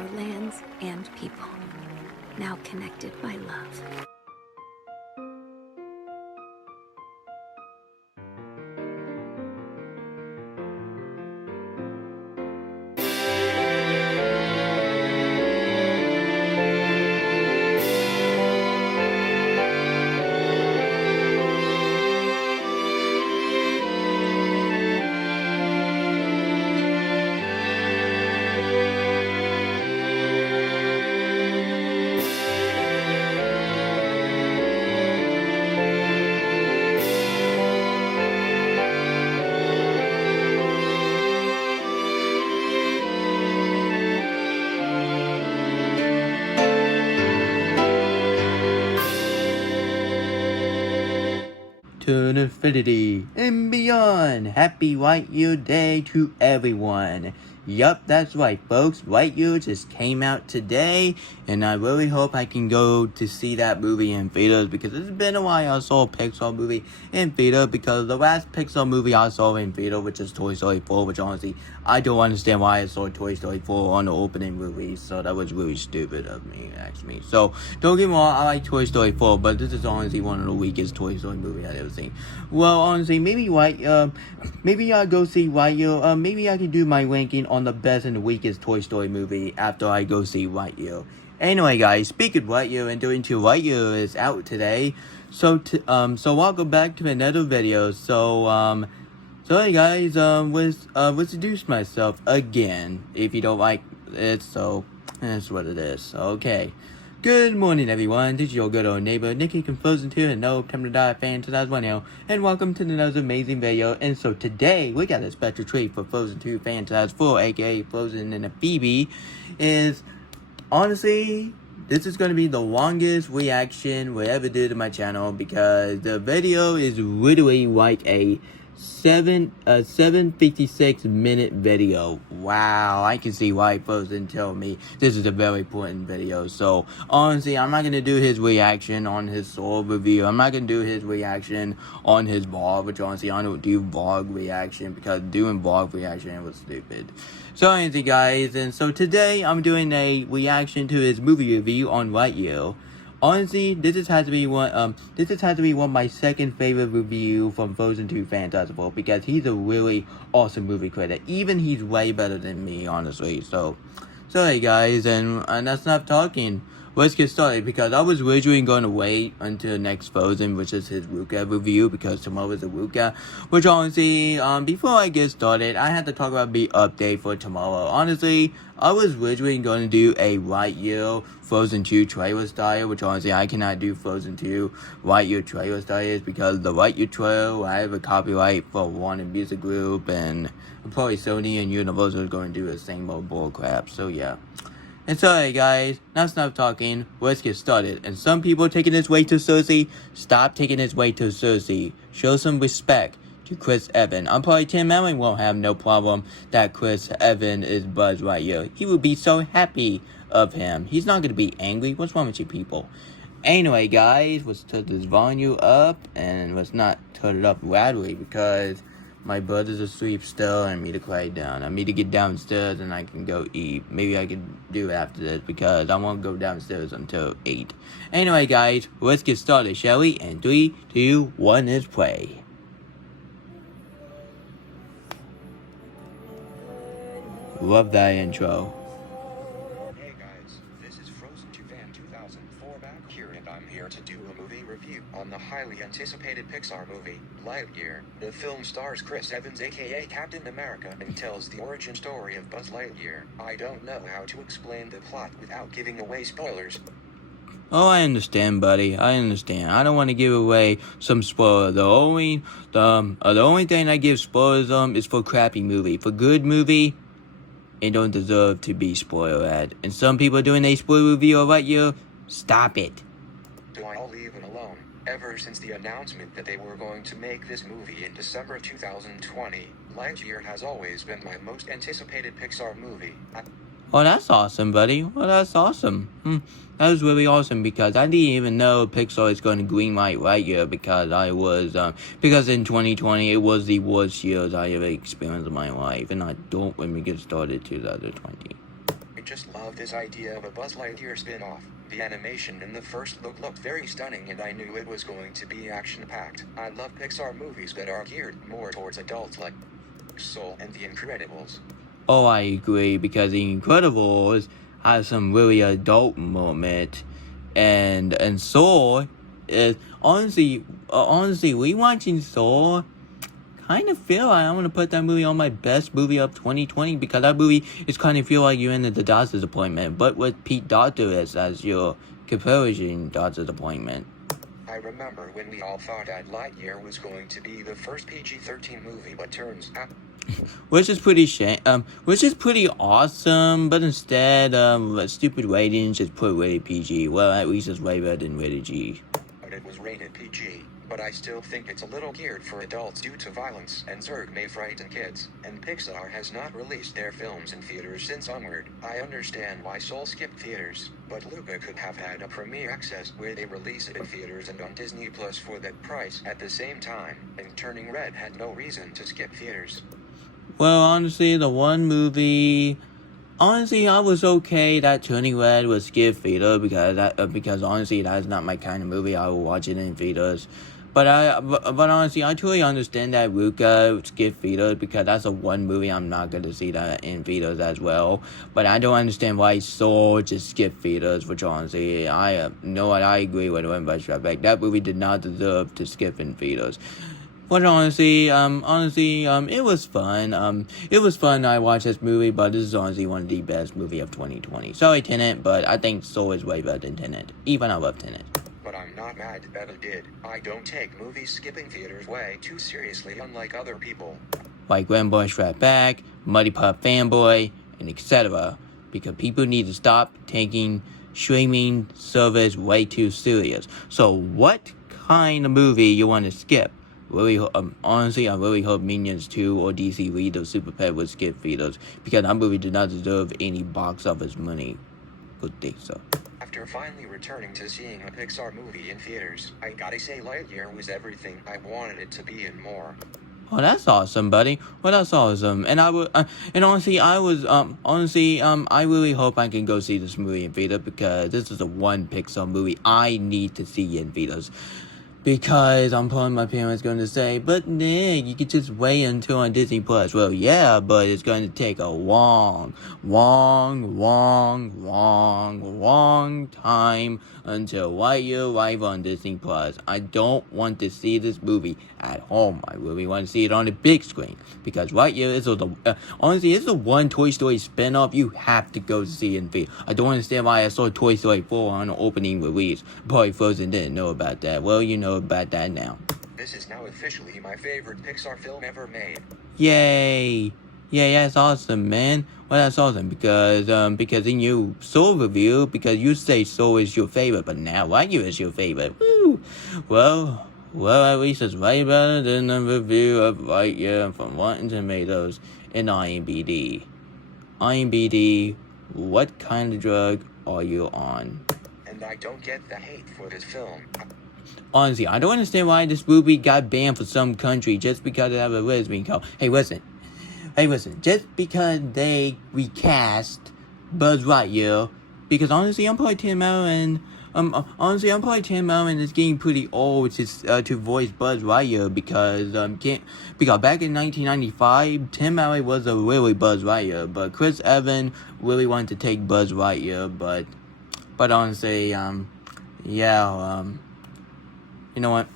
our lands and people, now connected by love. To infinity and beyond. Happy Lightyear Day to everyone. Yup, that's right, folks. Lightyear just came out today, and I really hope I can go to see that movie in theaters because it's been a while I saw a Pixar movie in theater because the last Pixar movie I saw in theater, which is Toy Story 4, which honestly, I don't understand why I saw Toy Story 4 on the opening release, so that was really stupid of me, actually. So, don't get me wrong, I like Toy Story 4, but this is honestly one of the weakest Toy Story movies I've ever seen. Well, honestly, maybe I'll go see Lightyear. Maybe I can do my ranking on the best and the weakest Toy Story movie after I go see Lightyear. Anyway, guys, speaking of Lightyear and doing two, Lightyear is out today. So welcome back to another video. So hey guys, let's introduce myself again. If you don't like it, so that's what it is. Okay. Good morning, everyone. This is your good old neighbor, Nikki from Frozen 2 and No Time to Die fan 2010, and welcome to another amazing video. And so today, we got a special treat for Frozen 2 fan 2004, aka Frozen and a Phoebe. Is honestly, this is going to be the longest reaction we ever do to my channel because the video is literally like a 7:56 minute video. Wow, I can see why Frozen tell me this is a very important video. So honestly, I'm not gonna do his reaction on his Soul review. I'm not gonna do his reaction on his vlog, which honestly I don't do vlog reaction because doing vlog reaction was stupid. So anything, guys, and so today I'm doing a reaction to his movie review on Lightyear. Honestly, this has to be one of my second favorite review from Frozen 2 Fantastical because he's a really awesome movie critic. Even he's way better than me, honestly. So hey guys, and that's enough talking. Let's get started because I was originally going to wait until next Frozen, which is his Ruka review, because tomorrow is a Ruka. Which honestly, before I get started, I have to talk about the update for tomorrow. Honestly, I was originally going to do a Lightyear Frozen 2 trailer style, which honestly I cannot do Frozen 2 Lightyear trailer styles because the Lightyear trailer, I have a copyright for Warner Music Group, and probably Sony and Universal is going to do the same old bull crap. So yeah. And so, hey guys, now stop talking, let's get started. And some people taking this way too seriously, stop taking this way too seriously. Show some respect to Chris Evans. I'm probably Tim Allen won't have no problem that Chris Evans is Buzz Lightyear. He would be so happy of him. He's not going to be angry. What's wrong with you people? Anyway, guys, let's turn this volume up, and let's not turn it up loudly because my brother's asleep still, and I need to quiet down. I need to get downstairs and I can go eat. Maybe I can do it after this because I won't go downstairs until 8. Anyway, guys, let's get started, shall we? And 3, 2, 1, let's play. Love that intro. Hey guys, this is Frozen 2 Fan 2004 back here, and I'm here to do a movie review on the highly anticipated Pixar movie, Lightyear. The film stars Chris Evans aka Captain America and tells the origin story of Buzz Lightyear. I don't know how to explain the plot without giving away spoilers. Oh, I understand, buddy. I understand. I don't want to give away some spoiler. The only thing I give spoilers is for crappy movie. For good movie, it don't deserve to be spoiled at. And some people doing a spoiler review of Lightyear, stop it. Do I all leave it alone? Ever since the announcement that they were going to make this movie in December 2020, Lightyear has always been my most anticipated Pixar movie. Oh, that's awesome, buddy. Well, that's awesome. That was really awesome because I didn't even know Pixar is going to greenlight Lightyear because in 2020 it was the worst years I ever experienced in my life, and I don't when we get started 2020. just love this idea of a Buzz Lightyear spin-off. The animation in the first looked very stunning, and I knew it was going to be action-packed. I love Pixar movies that are geared more towards adults like Soul and The Incredibles. Oh, I agree, because The Incredibles has some really adult moment, and Soul is honestly rewatching Soul. Kind of feel like I want to put that movie on my best movie of 2020, because that movie is kind of feel like you're in the doctor's appointment, but with Pete Doctor as your comparison doctor's appointment. I remember when we all thought that Lightyear was going to be the first PG-13 movie, but turns out which is pretty awesome, but instead, stupid ratings just put rated PG. Well, at least it's way better than rated G. but it was rated PG. But I still think it's a little geared for adults due to violence, and Zurg may frighten kids. And Pixar has not released their films in theaters since Onward. I understand why Soul skipped theaters, but Luca could have had a premiere access where they release it in theaters and on Disney Plus for that price at the same time, and Turning Red had no reason to skip theaters. Well, honestly, the one movie... Honestly, I was okay that Turning Red was skip theater, because honestly, that's not my kind of movie. I will watch it in theaters. But honestly, I totally understand that Luca skipped theaters, because that's the one movie I'm not going to see that in theaters as well. But I don't understand why Soul just skipped theaters, which honestly, I agree with him, but that movie did not deserve to skip in theaters. But honestly, it was fun. It was fun. I watched this movie, but this is honestly one of the best movie of 2020. Sorry, Tenet, but I think Soul is way better than Tenet. Even I love Tenet. But I'm not mad that it did. I don't take movies skipping theaters way too seriously, unlike other people. Like Grandboy Strap Back, Muddy Pup Fanboy, and etc. Because people need to stop taking streaming service way too serious. So what kind of movie you want to skip? Honestly, I really hope Minions 2 or DC League of Super Pet would skip theaters, because that movie did not deserve any box office money. Good day, so. After finally returning to seeing a Pixar movie in theaters, I gotta say Lightyear was everything I wanted it to be and more. Oh, that's awesome, buddy. Well, that's awesome. And I really hope I can go see this movie in theater, because this is the one Pixar movie I need to see in theaters. Because I'm probably my parents going to say, but Nick, you could just wait until on Disney Plus. Well, yeah, but it's going to take a long time until Lightyear arrives on Disney Plus. I don't want to see this movie at home. I really want to see it on the big screen, because Lightyear is honestly, it's the one Toy Story spinoff you have to go see in theater. I don't understand why I saw Toy Story 4 on the opening release. Probably Frozen didn't know about that. Well, you know about that now. This is now officially my favorite Pixar film ever made. Yay! Yeah, that's awesome, man. Well, that's awesome, because in your Soul review, because you say Soul is your favorite, but now Lightyear is your favorite. Woo! Well, at least it's way better than the review of Lightyear from Rotten Tomatoes and IMDb. IMDb, what kind of drug are you on? And I don't get the hate for this film. Honestly, I don't understand why this movie got banned for some country just because it has a lesbian call. Hey, listen. Just because they recast Buzz Lightyear, because honestly, I'm probably Tim Allen. Is getting pretty old to voice Buzz Lightyear, because back in 1995, Tim Allen was a really Buzz Lightyear, but Chris Evans really wanted to take Buzz Lightyear, but honestly, you know what?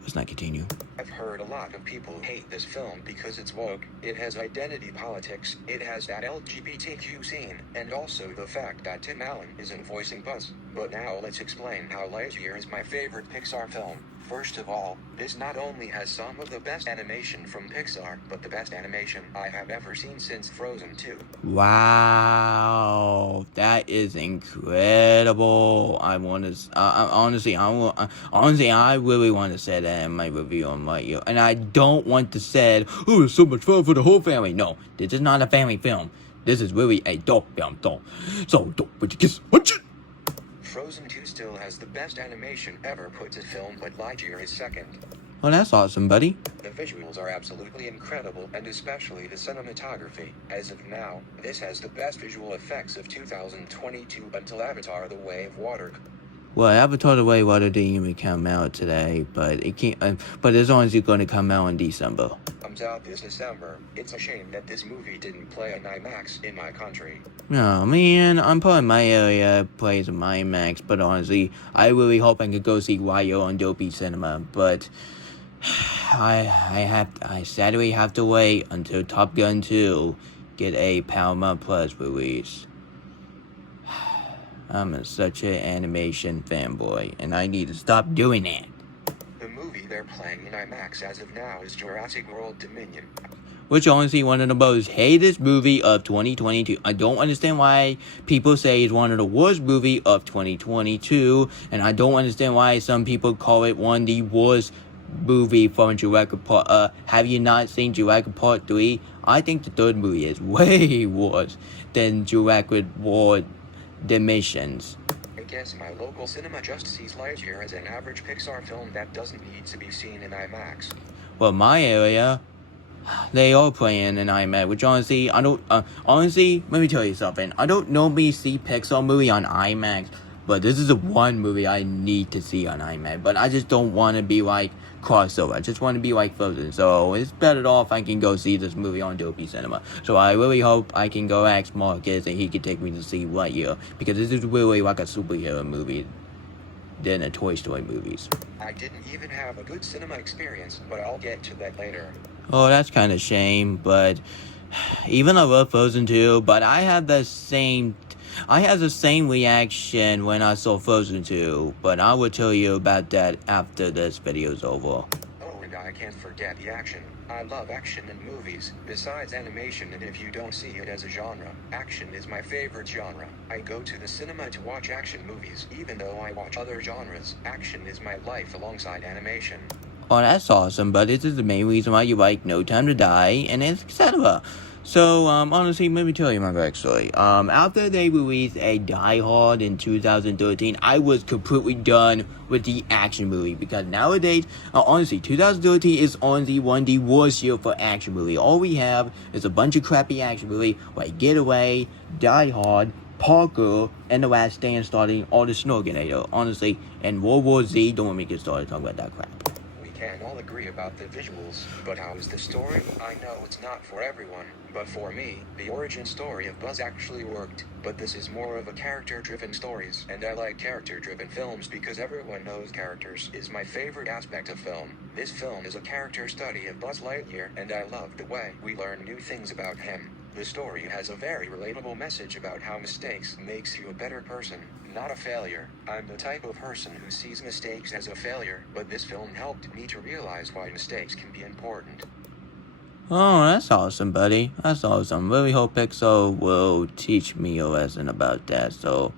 Let's not continue. I've heard a lot of people hate this film because it's woke, it has identity politics, it has that LGBTQ scene, and also the fact that Tim Allen isn't voicing Buzz. But now let's explain how Lightyear is my favorite Pixar film. First of all, this not only has some of the best animation from Pixar, but the best animation I have ever seen since Frozen 2. Wow, that is incredible. I really want to say that in my review on Lightyear, and I don't want to say, oh, it's so much fun for the whole family. No, this is not a family film. This is really a dog film. So don't wait to kiss. Watch it. Frozen 2 still has the best animation ever put to film, but Lightyear is second. Oh, that's awesome, buddy. The visuals are absolutely incredible, and especially the cinematography. As of now, this has the best visual effects of 2022 until Avatar: The Way of Water. Well, Avatar: The Way of Water didn't even come out today, but it can't. But it's only going to come out in December. Comes out this December. It's a shame that this movie didn't play in IMAX in my country. Oh man, I'm part of my area plays in IMAX, but honestly, I really hope I could go see Lightyear on Dolby Cinema, but I sadly have to wait until Top Gun 2 get a Paramount Plus release. I'm such an animation fanboy, and I need to stop doing that. The movie they're playing in IMAX as of now is Jurassic World Dominion. Which honestly one of the most hated movie of 2022. I don't understand why people say it's one of the worst movie of 2022, and I don't understand why some people call it one of the worst movie from Jurassic Park. Have you not seen Jurassic Park 3? I think the third movie is way worse than Jurassic World Dimensions. I guess my local cinema just sees Lightyear as an average Pixar film that doesn't need to be seen in IMAX. Well, my area, they are playing in IMAX, which honestly, I don't, honestly, let me tell you something. I don't normally see Pixar movie on IMAX, but this is the one movie I need to see on IMAX. But I just don't want to be like crossover. I just want to be like Frozen. So it's better off I can go see this movie on Dolby Cinema. So I really hope I can go ask Marcus and he can take me to see Lightyear, because this is really like a superhero movie than a Toy Story movies. I didn't even have a good cinema experience, but I'll get to that later. Oh, that's kind of shame, but even I love Frozen 2, but I had the same reaction when I saw Frozen 2, but I will tell you about that after this video is over. Oh, and I can't forget the action. I love action in movies, besides animation, and if you don't see it as a genre, action is my favorite genre. I go to the cinema to watch action movies, even though I watch other genres. Action is my life alongside animation. Oh, that's awesome, but this is the main reason why you like No Time to Die, and etc. So, honestly, let me tell you my backstory. After they released a Die Hard in 2013, I was completely done with the action movie, because nowadays, honestly, 2013 is honestly one of the worst year for action movie. All we have is a bunch of crappy action movie, like Getaway, Die Hard, Parker, and The Last Stand starting all the Snorkenator, honestly, and World War Z. Don't let me get started talking about that crap. We can all agree about the visuals, but how is the story? I know it's not for everyone, but for me, the origin story of Buzz actually worked. But this is more of a character-driven stories, and I like character-driven films because everyone knows characters is my favorite aspect of film. This film is a character study of Buzz Lightyear, and I love the way we learn new things about him. The story has a very relatable message about how mistakes makes you a better person, not a failure. I'm the type of person who sees mistakes as a failure, but this film helped me to realize why mistakes can be important. Oh, that's awesome, buddy. That's awesome. Really hope Pixar will teach me a lesson about that. So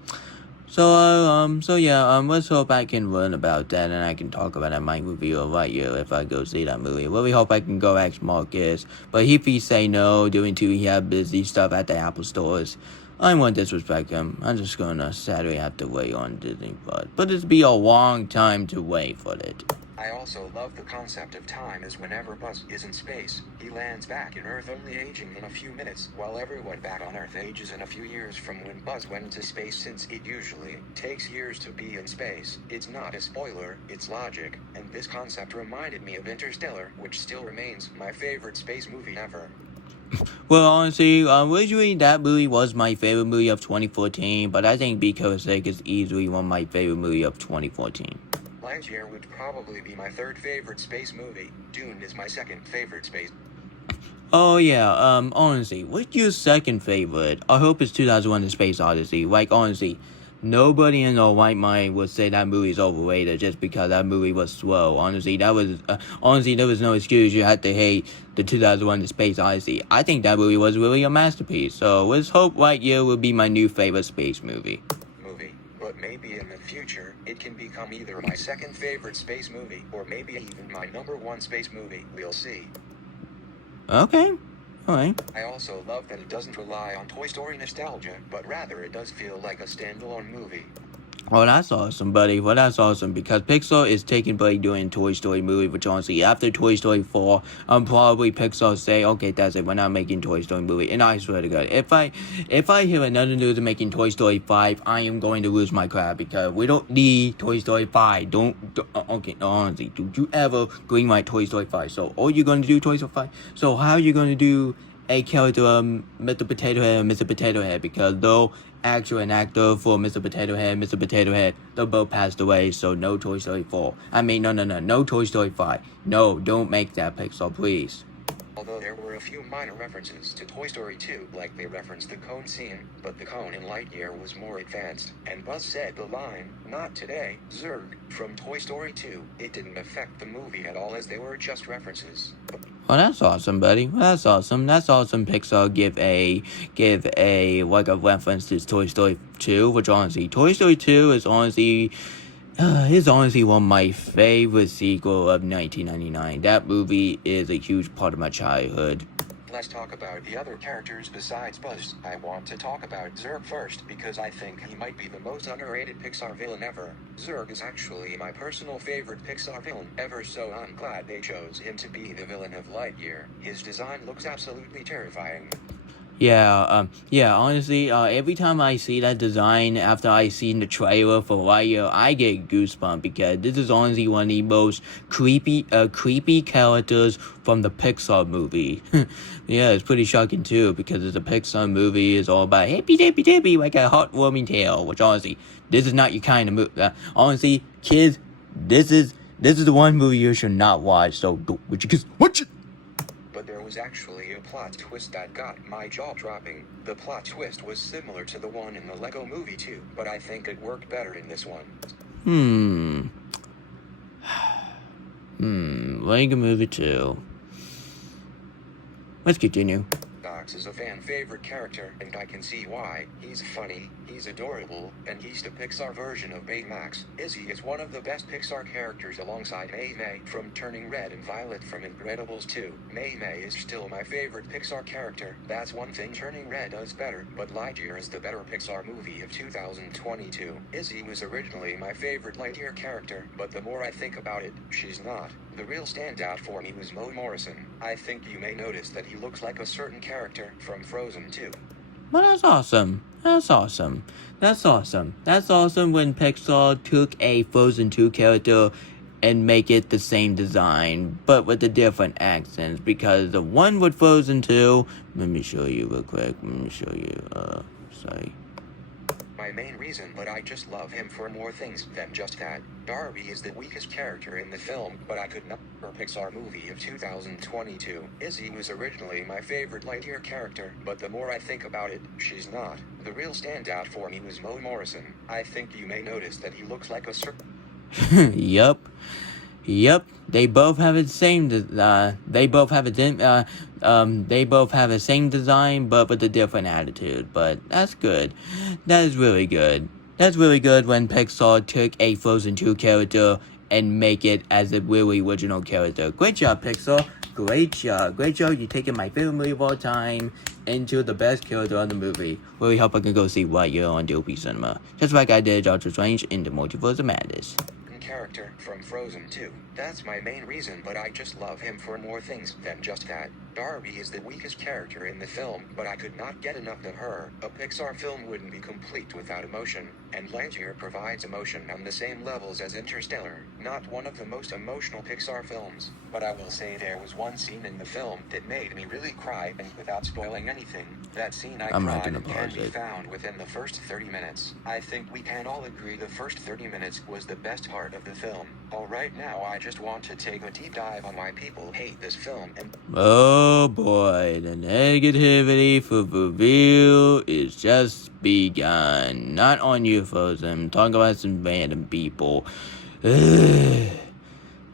yeah, let's hope I can learn about that and I can talk about that my movie or Lightyear if I go see that movie. Really hope I can go ask Marcus, but if he say no, doing too, he have busy stuff at the Apple stores, I won't disrespect him. I'm just gonna sadly have to wait on Disney Plus, but it'll be a long time to wait for it. I also love the concept of time, as whenever Buzz is in space, he lands back in Earth only aging in a few minutes, while everyone back on Earth ages in a few years from when Buzz went into space, since it usually takes years to be in space. It's not a spoiler, it's logic, and this concept reminded me of Interstellar, which still remains my favorite space movie ever. Well, honestly, originally that movie was my favorite movie of 2014, but I think Because Sake is easily one of my favorite movie of 2014. Lightyear would probably be my third favorite space movie. Dune is my second favorite space. Oh yeah, honestly, what's your second favorite? I hope it's 2001: The Space Odyssey. Like, honestly, nobody in their right mind would say that movie is overrated just because that movie was slow. Honestly, there was no excuse. You had to hate the 2001: The Space Odyssey. I think that movie was really a masterpiece. So let's hope Lightyear will be my new favorite space movie. But maybe in the future, it can become either my second favorite space movie, or maybe even my number one space movie. We'll see. Okay. Alright. I also love that it doesn't rely on Toy Story nostalgia, but rather it does feel like a standalone movie. Well, that's awesome, buddy. Well, that's awesome because Pixar is taking buddy doing Toy Story movie, which honestly, after Toy Story 4, probably Pixar say, okay, that's it, we're not making Toy Story movie. And I swear to God, if I hear another news of making Toy Story 5, I am going to lose my crap because we don't need Toy Story 5. Okay, honestly, don't you ever greenlight Toy Story 5. So, are you going to do Toy Story 5? So, how are you going to do a character Mr. Potato Head and Mr. Potato Head? Because though actor and actor for Mr. Potato Head, they both passed away, so no Toy Story 4. I mean, no Toy Story 5. No, don't make that, Pixar, please. Although there were a few minor references to Toy Story 2, like they referenced the cone scene, but the cone in Lightyear was more advanced, and Buzz said the line, "Not today, Zurg," from Toy Story 2. It didn't affect the movie at all as they were just references. Well, that's awesome, buddy. Well, that's awesome. That's awesome. Pixar give a like a reference to Toy Story 2, which honestly, Toy Story 2 is honestly one of my favorite sequel of 1999. That movie is a huge part of my childhood. Let's talk about the other characters besides Buzz. I want to talk about Zurg first because I think he might be the most underrated Pixar villain ever. Zurg is actually my personal favorite Pixar villain ever, so I'm glad they chose him to be the villain of Lightyear. His design looks absolutely terrifying. Yeah, honestly, every time I see that design after I seen the trailer for Lightyear, I get goosebumps because this is honestly one of the most creepy characters from the Pixar movie. Yeah, it's pretty shocking too because it's a Pixar movie. It's all about hippy dippy dippy like a heartwarming tale, which honestly, this is not your kind of movie. Honestly, kids, this is the one movie you should not watch, so don't watch it. But there was actually a plot twist that got my jaw dropping. The plot twist was similar to the one in the Lego Movie 2, but I think it worked better in this one. Lego Movie 2. Let's continue. Dox is a fan favorite character, and I can see why. He's funny, he's adorable, and he's the Pixar version of Baymax. Izzy is one of the best Pixar characters alongside May from Turning Red and Violet from Incredibles 2. May is still my favorite Pixar character. That's one thing Turning Red does better, but Lightyear is the better Pixar movie of 2022. Izzy was originally my favorite Lightyear character, but the more I think about it, she's not. The real standout for me was Mo Morrison. I think you may notice that he looks like a certain character from Frozen 2. Well, that's awesome. That's awesome when Pixar took a Frozen 2 character and make it the same design, but with the different accents. Because the one with Frozen 2, let me show you real quick. Sorry. My main reason, but I just love him for more things than just that. Darby is the weakest character in the film, but I could not for a Pixar movie of 2022. Izzy was originally my favorite Lightyear character, but the more I think about it, she's not. The real standout for me was Mo Morrison. I think you may notice that he looks like a Yep. They both have the same. They both have the same design, but with a different attitude. But that's good. That is really good. That's really good when Pixar took a Frozen 2 character and make it as a really original character. Great job, Pixar. Great job. You're taking my favorite movie of all time into the best character of the movie. Really hope I can go see Lightyear on DOP Cinema. Just like I did Doctor Strange in the Multiverse of Madness. Character from Frozen 2. That's my main reason, but I just love him for more things than just that. Darby is the weakest character in the film, but I could not get enough of her. A Pixar film wouldn't be complete without emotion, and Lightyear provides emotion on the same levels as Interstellar. Not one of the most emotional Pixar films, but I will say there was one scene in the film that made me really cry, and without spoiling anything, that scene I cried can be found within the first 30 minutes. I think we can all agree the first 30 minutes was the best part of the film. Alright, now I just want to take a deep dive on why people hate this film and oh boy, the negativity for reveal is just begun. Not on you, Frozen. I'm talking about some random people.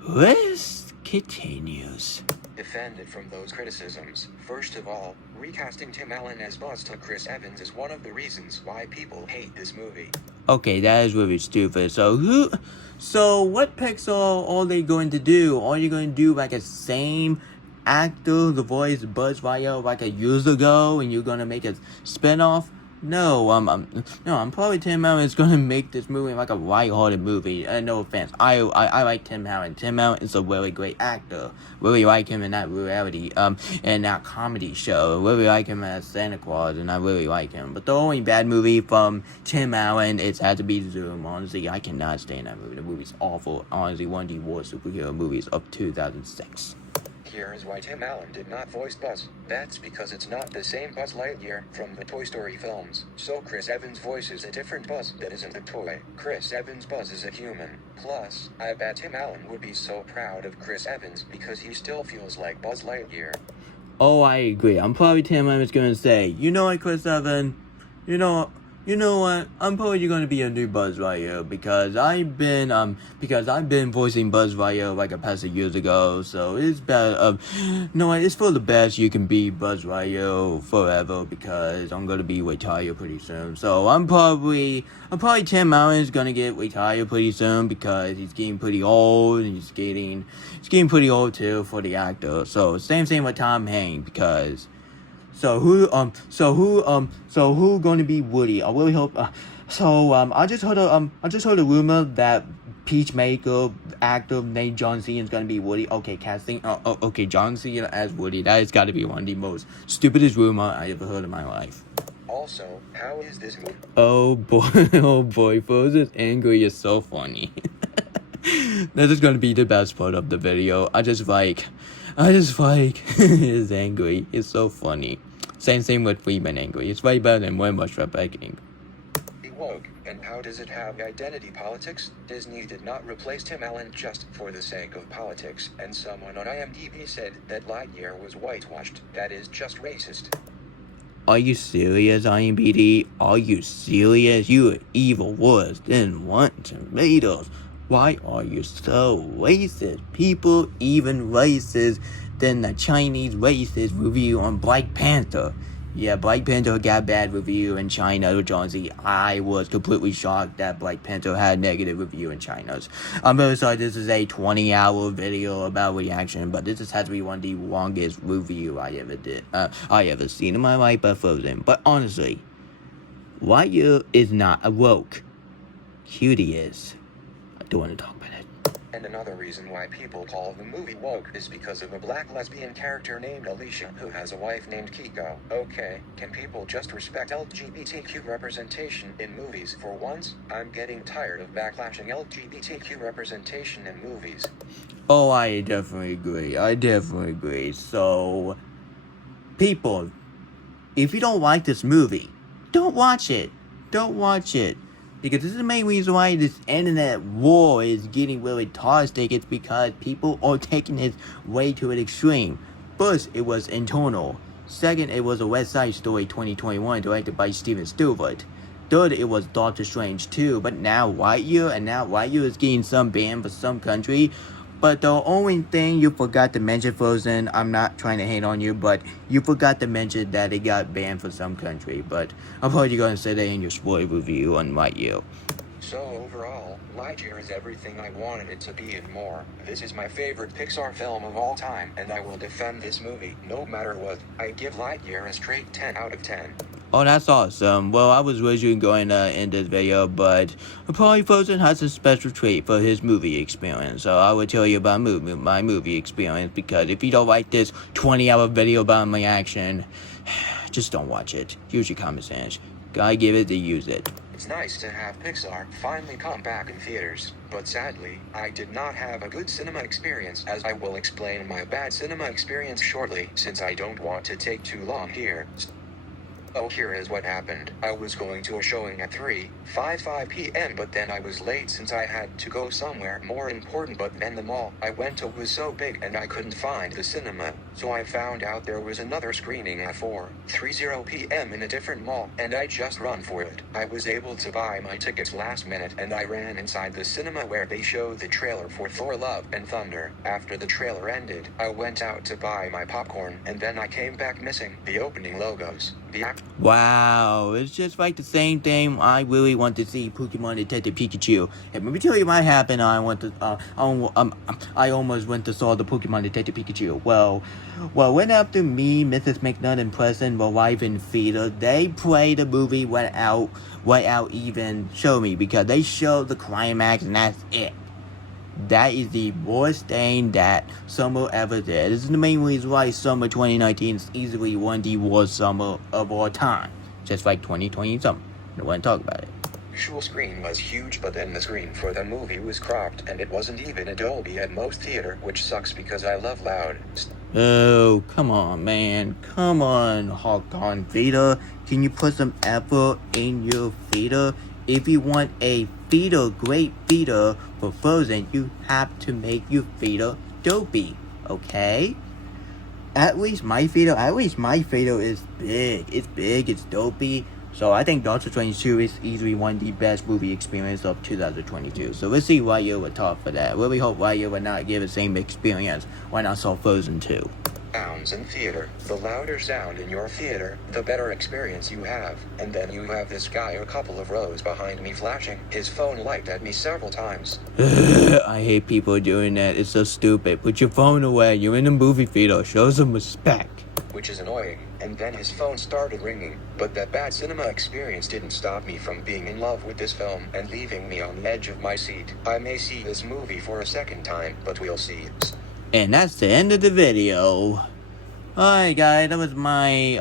List continues. Defended from those criticisms. First of all, recasting Tim Allen as Buzz to Chris Evans is one of the reasons why people hate this movie. Okay, that is really stupid. So what Pixar are they going to do? Are you going to do like a same actor, the voice Buzz Lightyear like a years ago, and you're going to make a spin-off? No, no, I'm probably Tim Allen is gonna make this movie like a light-hearted movie. No offense, I like Tim Allen. Tim Allen is a really great actor. Really like him in that reality, in that comedy show. Really like him as Santa Claus, and I really like him. But the only bad movie from Tim Allen, it had to be Zoom. Honestly, I cannot stand that movie. The movie's awful. Honestly, one of the worst superhero movies of 2006. Here is why Tim Allen did not voice Buzz. That's because it's not the same Buzz Lightyear from the Toy Story films. So Chris Evans voices a different Buzz that isn't a toy. Chris Evans' Buzz is a human. Plus, I bet Tim Allen would be so proud of Chris Evans because he still feels like Buzz Lightyear. Oh, I agree. I'm probably Tim Allen's gonna say, you know what, Chris Evans? You know what? I'm probably gonna be a new Buzz Lightyear because I've been voicing Buzz Lightyear like a past years ago. So it's better. No, it's for the best. You can be Buzz Lightyear forever because I'm gonna be retired pretty soon. So I'm probably Tim Allen's gonna get retired pretty soon because he's getting pretty old and he's getting pretty old too for the actor. So same with Tom Hanks because. So who going to be Woody? I really hope. I just heard a rumor that Peacemaker actor named John Cena is going to be Woody. Okay, casting. Okay, John Cena as Woody. That has got to be one of the most stupidest rumor I ever heard in my life. Also, how is this movie? Oh boy, Frozen's angry is so funny. That is going to be the best part of the video. I just like his angry. It's so funny. Same with Freeman angry. It's way better than when Mushroom angry. He woke, and how does it have identity politics? Disney did not replace Tim Allen just for the sake of politics, and someone on IMDb said that Lightyear was whitewashed. That is just racist. Are you serious, IMDb? Are you serious? You are evil worse than Rotten Tomatoes. Why are you so racist? People even racist than the Chinese racist review on Black Panther. Yeah, Black Panther got a bad review in China, John Z. I was completely shocked that Black Panther had a negative review in China. I'm very sorry this is a 20-hour video about reaction, but this has to be one of the longest review I ever seen in my life by Frozen. But honestly, Lightyear is not a woke. Cutie is. I don't want to talk about it. And another reason why people call the movie woke is because of a black lesbian character named Alicia who has a wife named Kiko. Okay, can people just respect LGBTQ representation in movies for once? I'm getting tired of backlashing LGBTQ representation in movies. Oh, I definitely agree. So, people, if you don't like this movie, don't watch it. Because this is the main reason why this internet war is getting really toxic. It's because people are taking it way to an extreme. First, it was internal. Second, it was a West Side Story 2021 directed by Steven Spielberg. Third, it was Doctor Strange 2. But now Lightyear is getting some ban for some country. But the only thing you forgot to mention, Frozen, I'm not trying to hate on you, but you forgot to mention that it got banned for some country. But I'm probably going to say that in your spoiler review on Lightyear. So overall, Lightyear is everything I wanted it to be and more. This is my favorite Pixar film of all time, and I will defend this movie, no matter what. I give Lightyear a straight 10 out of 10. Oh, that's awesome. Well, I was originally going to end this video, but probably Frozen has a special treat for his movie experience. So I will tell you about my movie experience, because if you don't like this 20-hour video about my action, just don't watch it. Use your common sense. Gotta give it to use it. It's nice to have Pixar finally come back in theaters, but sadly, I did not have a good cinema experience, as I will explain my bad cinema experience shortly, since I don't want to take too long here. Oh, here is what happened. I was going to a showing at 3:55 p.m. but then I was late since I had to go somewhere more important, but then the mall I went to was so big and I couldn't find the cinema. So I found out there was another screening at 4:30 p.m. in a different mall, and I just run for it. I was able to buy my tickets last minute, and I ran inside the cinema where they showed the trailer for Thor: Love and Thunder. After the trailer ended, I went out to buy my popcorn, and then I came back missing the opening logos. Wow, it's just like the same thing. I really want to see Pokemon Detective Pikachu. Hey, let me tell you what happened. I almost went to saw the Pokemon Detective Pikachu. Well, went after me, Mrs. McNutt, and Preston, my wife and Feeder. They played the movie without even show me because they showed the climax and that's it. That is the worst thing that summer ever did. This is the main reason why summer 2019 is easily one of the worst summer of all time. Just like 2020 summer. I don't want to talk about it. The usual screen was huge, but then the screen for the movie was cropped, and it wasn't even a Dolby at most theater, which sucks because I love loud. Oh, come on, man. Come on, Hawk-On Vita. Can you put some effort in your Vita? If you want a great Vita for Frozen, you have to make your Vita dopey, okay? At least my Vita is big. It's big, it's dopey. So I think Doctor Strange 2 is easily one of the best movie experience of 2022. So let's see why you would talk for that. Really hope why you would not give the same experience when I saw Frozen 2. Sounds in theater. The louder sound in your theater, the better experience you have. And then you have this guy a couple of rows behind me flashing his phone light at me several times. I hate people doing that. It's so stupid. Put your phone away. You're in a movie theater. Show some respect. Which is annoying. And then his phone started ringing. But that bad cinema experience didn't stop me from being in love with this film and leaving me on the edge of my seat. I may see this movie for a second time, but we'll see. And that's the end of the video. Alright guys, that was my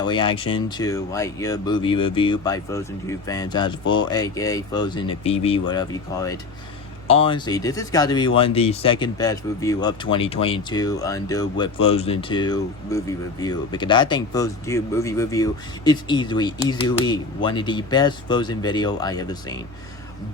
reaction to Lightyear movie review by Frozen 2 Fantastic Four, aka Frozen and Phoebe, whatever you call it. Honestly, this has got to be one of the second best review of 2022 under with Frozen 2 movie review, because I think Frozen 2 movie review is easily one of the best Frozen video I ever seen.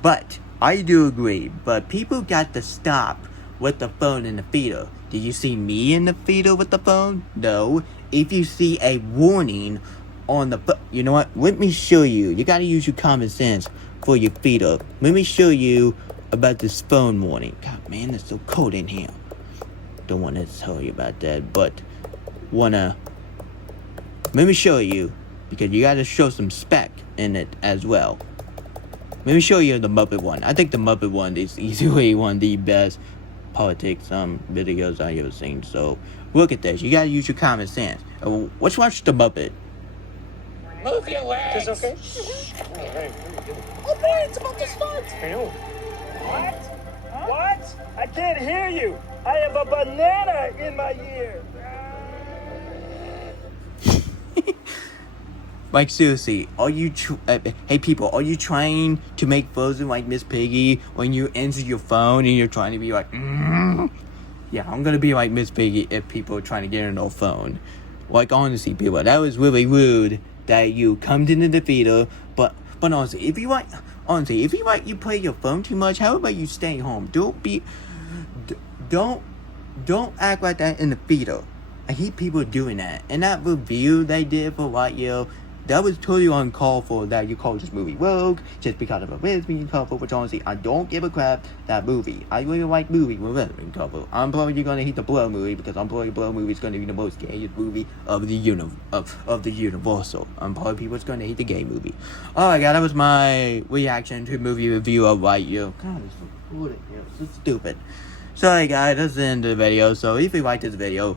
But I do agree, but people got to stop with the phone in the theater. Did you see me in the theater with the phone? No. If you see a warning on the phone, you know what? Let me show you. You gotta use your common sense for your theater. Let me show you about this phone warning. God, man, it's so cold in here. Don't want to tell you about that, but let me show you, because you gotta show some spec in it as well. Let me show you the Muppet one. I think the Muppet one is easily one of the best politics videos I ever seen. So look at this. You gotta use your common sense. Let's watch the Muppet. Move your legs. Is this okay? Oh boy, it's about to start. I know. What? What? I can't hear you. I have a banana in my ear. Like seriously, hey people, are you trying to make Frozen like Miss Piggy when you enter your phone and you're trying to be like, Yeah, I'm gonna be like Miss Piggy if people are trying to get in their phone. Like honestly, people, that was really rude that you come into the theater. But honestly, if you you play your phone too much, how about you stay home? Don't act like that in the theater. I hate people doing that. And that review they did for Lightyear, that was totally uncalled for, that you call this movie rogue just because of a lesbian couple, which honestly, I don't give a crap that movie. I really like movie with lesbian couple. I'm probably gonna hate the Blow movie because I'm probably Blow movie is gonna be the most gayest movie of the Universal. I'm probably people's gonna hate the gay movie. Alright guys, that was my reaction to movie review of Lightyear. God, it's so cool in here. It's so stupid. Sorry guys, that's the end of the video. So if you like this video,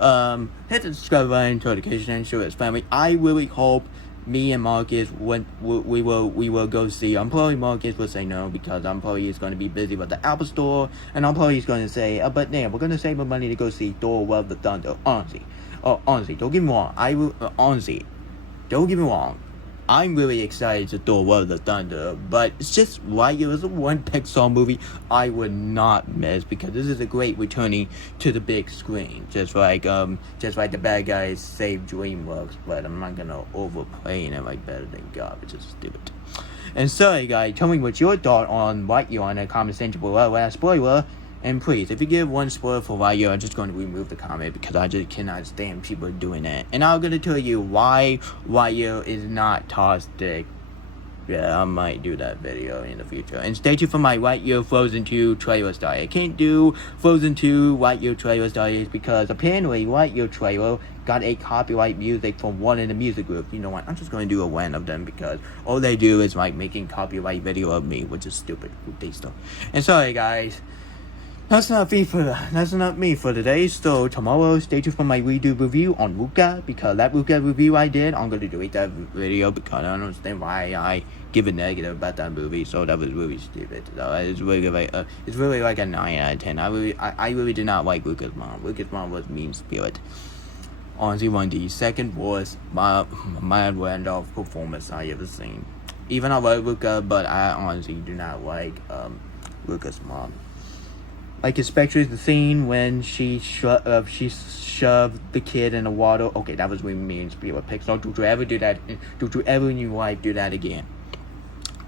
hit the subscribe button, turn notification, and show his family. I really hope me and Marcus we will go see. I'm probably Marcus will say no because I'm probably is going to be busy with the Apple Store, and I'm probably going to say, but damn, we're going to save my money to go see Thor: Love the Thunder. Honestly, don't get me wrong. Don't get me wrong. I'm really excited to Thor: Love the Thunder, but it's just Lightyear is the one Pixar movie I would not miss because this is a great returning to the big screen. Just like the bad guys save DreamWorks, but I'm not gonna overplay it like better than God, which is stupid. And sorry guys, tell me what your thought on Lightyear in the comment section below. Last spoiler. And please, if you give one spoiler for Lightyear, I'm just going to remove the comment because I just cannot stand people doing that. And I'm going to tell you why Lightyear is not toxic. Yeah, I might do that video in the future. And stay tuned for my Lightyear Frozen 2 trailer story. I can't do Frozen 2 Lightyear trailer stories because apparently Lightyear trailer got a copyright music from one in the music group. You know what? I'm just going to do a one of them because all they do is like making copyright video of me, which is stupid. They stuff. And sorry guys. That's not me for today. So tomorrow, stay tuned for my redo review on Luca, because that Luca review I did, I'm gonna delete that video because I don't understand why I give a negative about that movie. So that was really stupid. So it's really like a 9 out of 10. I really did not like Luca's mom. Luca's mom was mean spirit. Honestly, one of the second worst Randolph performance I ever seen. Even I love Luca, but I honestly do not like Luca's mom. Like, especially the scene when she shoved the kid in the water. Okay, that was really mean spirit. Pixar, don't you ever do that. Don't you ever in your life do that again.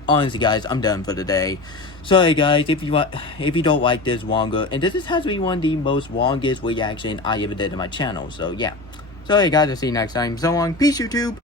Honestly, guys, I'm done for the day. Sorry, guys, if you don't like this longer, and this has to be one of the most longest reaction I ever did to my channel. So yeah. Sorry, guys. I'll see you next time. So long. Peace, YouTube.